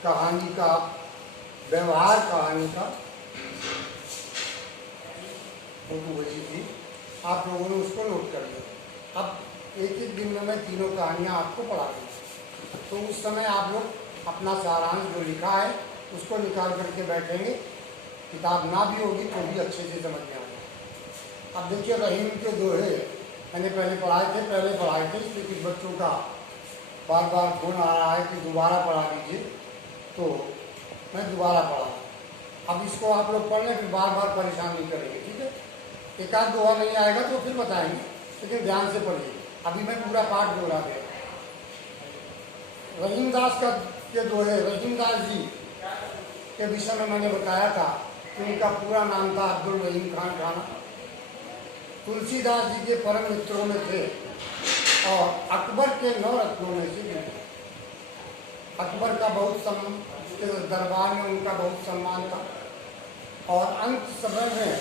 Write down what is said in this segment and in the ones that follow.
कहानी का, व्यवहार कहानी का फोटो वही थी, आप लोगों ने उसको नोट कर लिया। अब एक एक दिन में मैं तीनों कहानियाँ आपको पढ़ा दूँगा, तो उस समय आप लोग अपना सारांश जो लिखा है उसको निकाल करके बैठेंगे। किताब ना भी होगी तो भी अच्छे से समझ में आएगा। अब देखिए, रहीम के दोहे मैंने पहले पढ़ाए थे, इसलिए कुछ बच्चों का बार बार फोन आ रहा है कि दोबारा पढ़ा दीजिए, तो मैं दोबारा पढ़ा। अब इसको आप लोग पढ़ लें, फिर बार बार परेशान नहीं करेंगे, ठीक है। एक आध दोहा नहीं आएगा तो फिर बताएंगे, लेकिन ध्यान से पढ़िए। अभी मैं पूरा पाठ दोहरा दे। रहीमदास का के दोहे, रहीमदास जी के विषय में मैंने बताया था कि उनका पूरा नाम था अब्दुल रहीम खान खाना। तुलसीदास जी के परम मित्रों में थे और अकबर के 9 रत्नों में से थे। अकबर का दरबार में उनका बहुत सम्मान था। और अंत समय में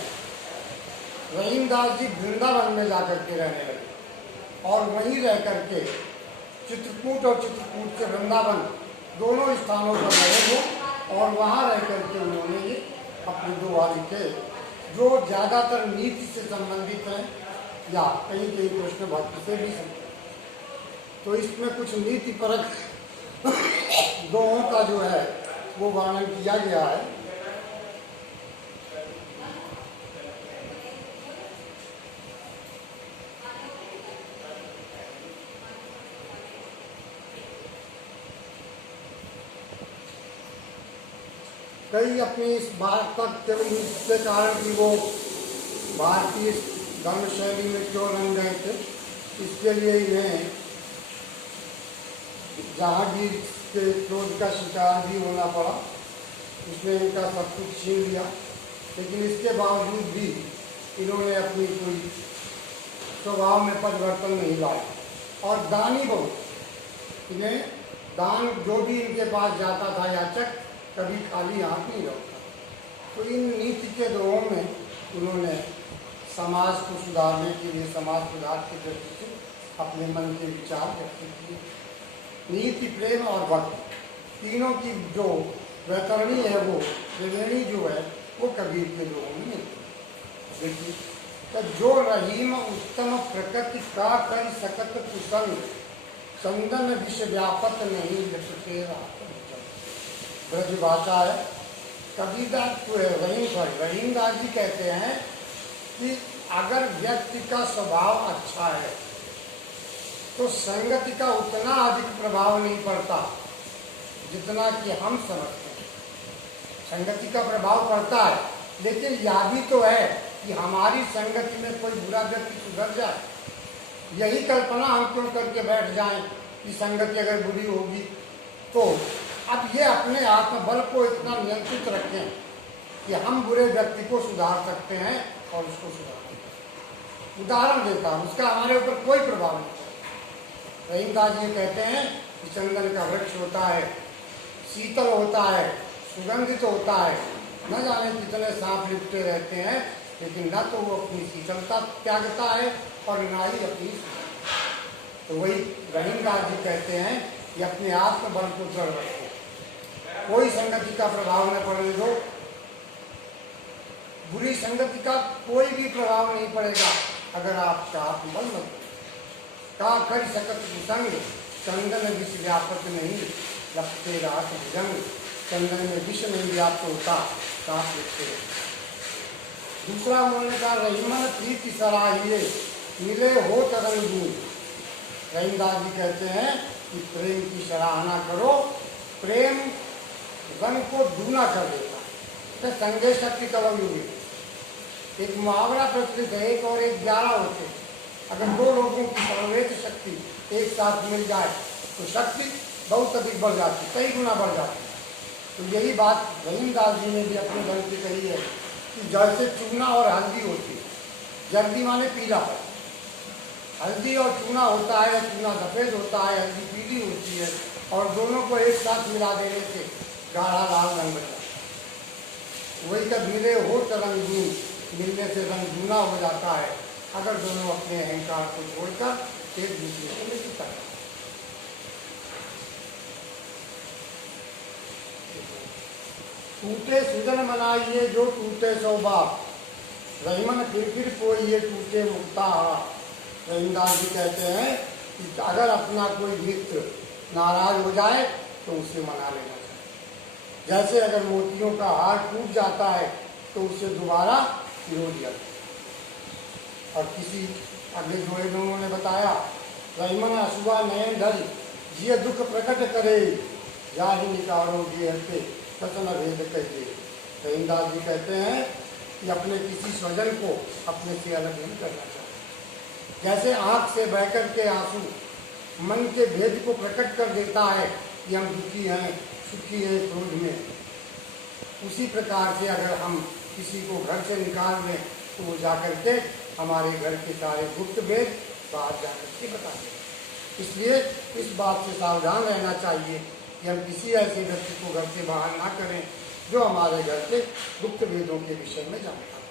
रहीमदास जी वृंदावन में जाकर के रहने लगे और वहीं रह करके चित्रकूट और चित्रकूट से वृंदावन दोनों स्थानों पर रहे वो, और वहाँ रह करके उन्होंने ये अपने दोहा लिखे जो ज़्यादातर नीति से संबंधित हैं या कहीं कहीं कृष्ण भक्ति से भी संबंधित। तो इसमें कुछ नीति परक दोहों का जो है वो वर्णन किया गया है। कई अपनी इस बात तक केवल इसके कारण कि वो भारतीय धर्म शैली में क्यों रंग गए थे, इसके लिए इन्हें जहांगीर के क्रोध का शिकार भी होना पड़ा। उसने इनका सब कुछ छीन लिया, लेकिन इसके बावजूद भी इन्होंने अपनी कोई स्वभाव में परिवर्तन नहीं लाया। और दानी बहुत, इन्हें दान जो भी इनके पास जाता था याचक, कभी खाली हाथ नहीं लौटता। तो इन नीति के दोहों में उन्होंने समाज को सुधारने के लिए, समाज सुधार की दृष्टि से अपने मन के विचार व्यक्त किए। नीति, प्रेम और भक्ति तीनों की जो वैतरणी है, वो त्रिवेणी जो है वो कबीर के दोहों में मिलती है। देखिए, तो जो रहीम उत्तम प्रकृति का कर सकत कुसंग, चंदन विष व्यापत नहीं लटके रात। ब्रज भाषा है। कबीरदास रहीमदास जी कहते हैं कि अगर व्यक्ति का स्वभाव अच्छा है तो संगति का उतना अधिक प्रभाव नहीं पड़ता जितना कि हम समझते हैं। संगति का प्रभाव पड़ता है, लेकिन यह भी तो है कि हमारी संगति में कोई बुरा व्यक्ति सुधर जाए। यही कल्पना हम क्यों करके बैठ जाएं कि संगति अगर बुरी होगी तो। अब ये अपने आत्मबल को इतना नियंत्रित रखें कि हम बुरे व्यक्ति को सुधार सकते हैं और उसको सुधार सकते हैं। उदाहरण देता हूँ, उसका हमारे ऊपर कोई प्रभाव नहीं। रहीमदास जी कहते हैं कि चंदन का वृक्ष होता है, शीतल होता है, सुगंधित होता है, न जाने कितने सांप लिपटे रहते हैं, लेकिन न तो वो अपनी शीतलता त्यागता है और न ही अपनी। तो वही रहीमदास जी कहते हैं कि अपने आत्मबल को दृढ़ रखें, कोई संगति का प्रभाव न पड़ने दो। बुरी संगति का कोई भी प्रभाव नहीं पड़ेगा अगर आपका आत्मबल मत का कर सकत कुसंग, चंदन विष व्यापक नहीं लपटे रात भुजंग। चंदन में विष नहीं व्याप्त होता, सांप लिपटे। दूसरा उन्होंने कहा, रहीमन प्रीति सराहिए मिले हो तरंगून। रहीमदास जी कहते हैं कि प्रेम की सराहना करो, प्रेम रंग को दूना कर देता है। संगे शक्ति कलम युगी, एक मुहावरा प्रचलित है, 1 और 1 11 होते हैं। अगर 2 लोगों की सर्ववेद शक्ति एक साथ मिल जाए तो शक्ति बहुत अधिक बढ़ जाती है, कई गुना बढ़ जाती है। तो यही बात रहीमदास जी ने भी अपने ढंग से कही है कि जैसे चूना और हल्दी होती है, जल्दी माने पीला है, हल्दी और चूना होता है, चूना सफ़ेद होता है, हल्दी पीली होती है, और दोनों को एक साथ मिला देने से गाढ़ा लाल रंग बन जाता है। वही कब मिले हो तो रंगून, मिलने से रंग दूना हो जाता है अगर दोनों अपने अहंकार को छोड़कर एक दूसरे को मिलता है। टूटे सुजन मनाइए जो टूटे सौ बाप, रहीमन फिर कोई ये टूटे मुक्ता। रहीमदास जी कहते हैं कि अगर अपना कोई मित्र नाराज हो जाए तो उसे मना लेना चाहिए। जैसे अगर मोतियों का हार टूट जाता है तो उसे दोबारा पिरो दिया। और किसी अगले जोड़े में उन्होंने बताया, रहीमन असुआ नयन धर ये दुख प्रकट करे, या ही निकारो ये हटे कथन भेद कहिए। रहीमदास जी कहते हैं कि अपने किसी स्वजन को अपने से अलग नहीं करना चाहिए। जैसे आँख से बहकर के आंसू मन के भेद को प्रकट कर देता है कि हम दुखी हैं, सुखी हैं क्रोध में, उसी प्रकार से अगर हम किसी को घर से निकाल दें तो वो जाकर के हमारे घर के सारे गुप्त भेद बाहर जाकर के बता दें। इसलिए इस बात से सावधान रहना चाहिए कि हम किसी ऐसे व्यक्ति को घर से बाहर ना करें जो हमारे घर के गुप्त भेदों के विषय में जानता है।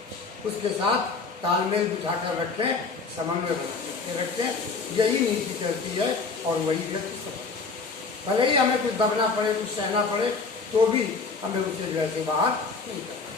उसके साथ तालमेल बिठाकर रखें, समन्वय बना रखें, यही नीति चलती है और वही व्यक्ति सफल। भले ही हमें कुछ दबना पड़े, कुछ सहना पड़े, तो भी हमें उससे घर से बाहर नहीं करना।